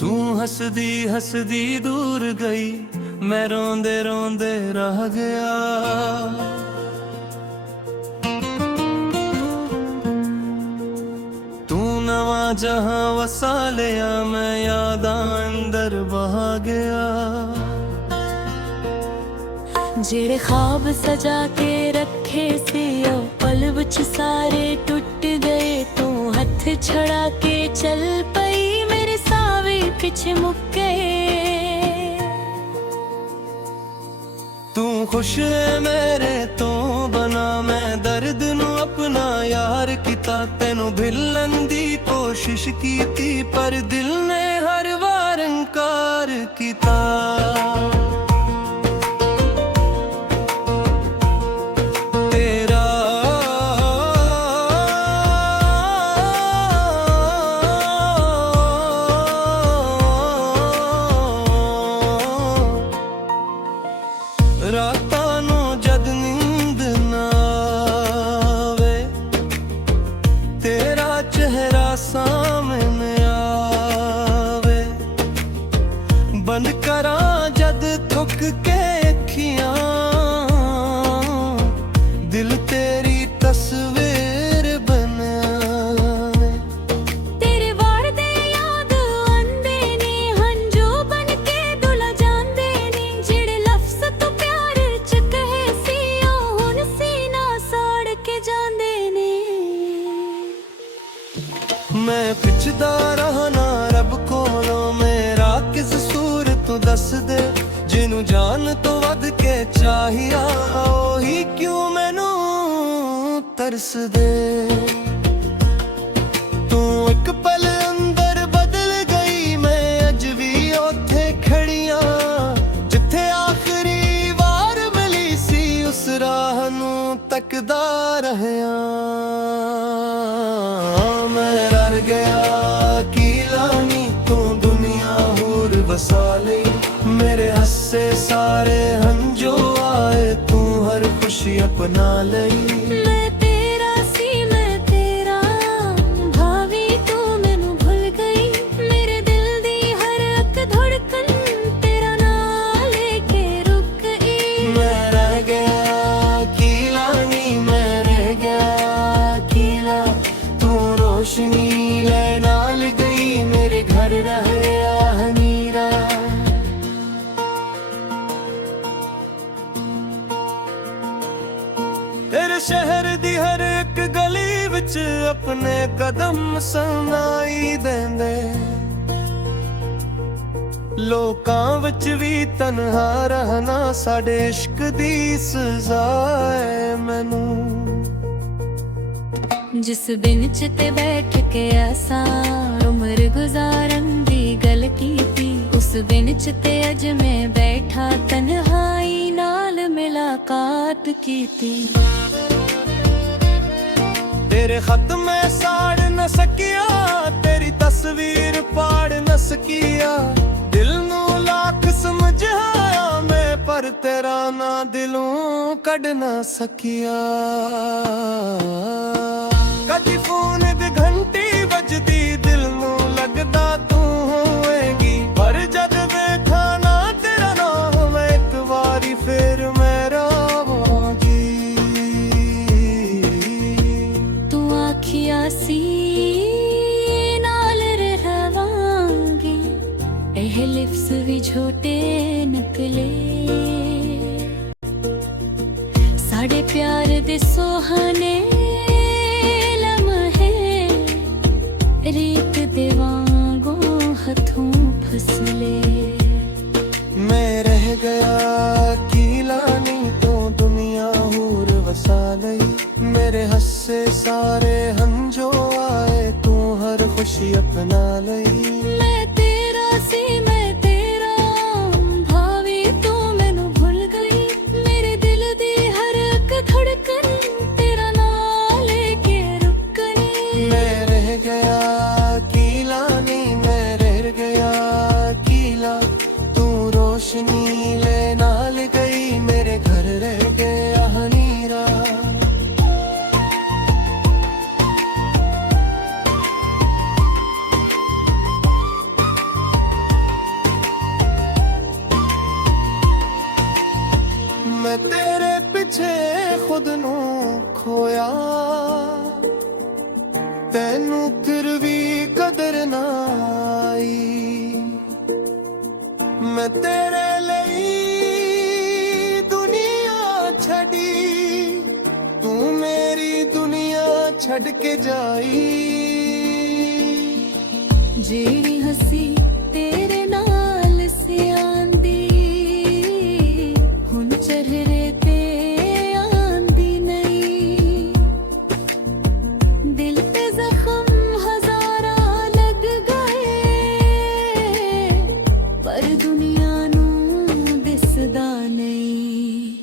तू हसदी हसदी दूर गई, मैं रोंदे रोंदे रह गया। तू नवा जहां वसा लिया, मैं यादां अंदर बहा गया। जेड़े ख्वाब सजा के रखे सी ओ पल विच सारे टुट गए। तू हथ छड़ा के चल पई, मेरे सावे पिछे मुक्के। तू खुश है मेरे तो बना, मैं दर्द नू अपना यार किता। तेनू भिलन दी कोशिश कीती, पर दिल ने हर वार इनकार किता। रातां नूं जद नींद ना आवे, तेरा चेहरा सामने आवे। बंद करां जद थुक के अखियां, दिल तेरी तस्वीर बनावे। तेरे वार दे याद आंदे ने, हंजू बन के दुला जांदे ने। जेड़े लफ्ज़ तू प्यार च कहे सी, ओ हुण सीना साड़ के जांदे ने। मैं पिछदा रहना रब कोलों, मेरा किस सूर तू दस दे। जिनू जान तो वध के चाहिया, ओही क्यों मैनू तरस दे। तू एक पल अंदर बदल गई, मैं अज भी ओथे खड़िया। जिथे आखिरी वार मिली सी, उस राह नू तकदा रहया। मैं डर गया की लानी, तू दुनिया होर वसा लई। मेरे हस्से सारे हंजो आए, तू हर खुशी अपना लई। मैं तेरा सी मैं तेरा, भावी तू मैनू भुल गई। मेरे दिल दी हर एक धड़कन तेरा नाम लेके रुक गई। मैं रह गया की लानी, मैं रह गया कीला। तू रोशनी ले नाल गई, मेरे घर रह गया हनीरा। तेरे शहर दी हर एक गली विच अपने कदम सुनाई देंदे। लोकां विच भी तन्हा रहना, साडे इश्क दी सज़ा है मैनू। जिस बेंच ते बैठ के आसा उम्र गुजारन दी गल कीती, उस बेंच ते अज मैं बैठा तन्हाई नाल मुलाकात कीती। तेरे खत मैं साड़ न सकिया, तेरी तस्वीर पाड़ न सकिया। दिल नू लाख समझाया मैं, पर तेरा ना दिलों कढ़ न सकिया। कदी फोन दी घंटी बजदी, दिल नू लगदा तू होएगी। पर जद देखा ना तेरा नाम, एक बारी फिर मैं रोवांगी। तू आखिया सी नाल रवांगी, एह लिफ्ज़ भी झूठे निकले। साढ़े प्यार दे सोहाने रीत दे वांगों हथों फसले। मैं रह गया की लानी, तो दुनिया होर वसा लई। मेरे हस्से सारे हंजो आए, तू हर खुशी अपना लई। मैं तेरा सी मैं तेरा, भावी तू मैनू भुल गई। मेरे दिल दी हर एक धड़कन तेरा नाम लेके रुक गई। मैं रह गया की लानी, मैं रह गया कीला। तू रोशनी ले नाल गई, मेरे घर रह गया हनीरा। ਛੱਡ ਕੇ ਜਾਈ। ਜਿਹੜੀ ਹੱਸੀ ਤੇਰੇ ਨਾਲ ਸਿਆਂਦੀ ਹੁਣ ਚਿਹਰੇ ਤੇ ਆਂਦੀ ਨਹੀਂ। ਦਿਲ ਤੇ ਜ਼ਖਮ ਹਜ਼ਾਰਾਂ ਲੱਗ ਗਏ ਪਰ ਦੁਨੀਆ ਨੂੰ ਦਿਸਦਾ ਨਹੀਂ।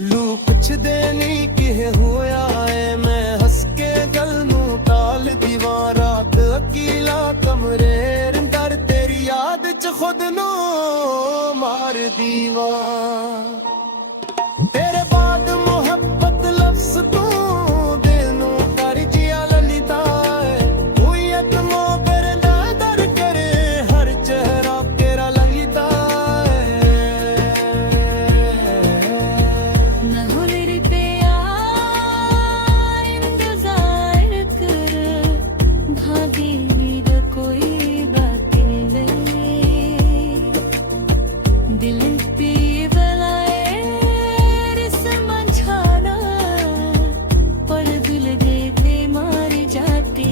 ਲੋਕ ਪੁੱਛਦੇ ਨਹੀਂ ਕਿ ਹੋਇਆ ਏ, ਮੈਂ ਹੱਸ ਕੇ ਗੱਲ ਨੂੰ ਟਾਲ ਦੀਵਾਂ। ਰਾਤ ਅਕੀਲਾ ਕਮਰੇ ਅੰਦਰ ਤੇਰੀ ਯਾਦ ਚ ਖੁਦ ਨੂੰ ਮਾਰ ਦੀਵਾਂ। ਤੇਰੇ ਬਾਅਦ ਮੁਹੱਬਤ ਲਫ਼ਜ਼ ਤੂੰ ਦਿਲ ਨੂੰ ਕਰ ਜਿਆ ਲਲਿਤਾ ਏ। ਹੁਈਅਤ ਮੋਬਰ ਦਰ ਕਰੇ ਹਰ ਚਿਹਰਾ ਤੇਰਾ ਲਲਿਤਾ ਏ। न हो मेरे प्यार इंतजार कर भागी नींद कोई बात नहीं। दिल पे बलाए समझाना पर दिल देते मार जाते।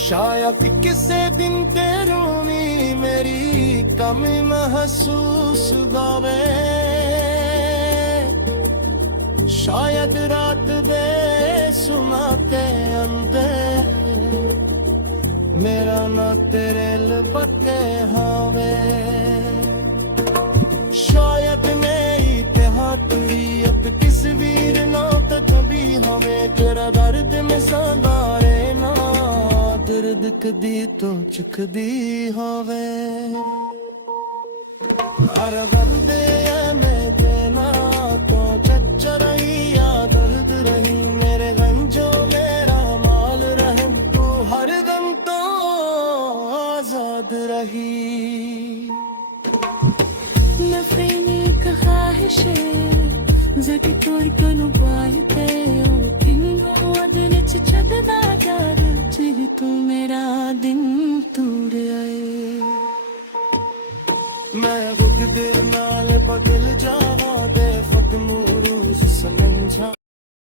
शायद किसे दिन तेरू भी मेरी कमी महसूस गावे। शायद रात दे सुनाते अंदर मेरा ना तेरे लपके हावे। शायद नहीं ते हाथ भी अब तस्वीर ना तो कभी हमें तेरा दर्द में सदारे ना दर्द कदी तो चुकदी होवे। हर बंदे मैं देना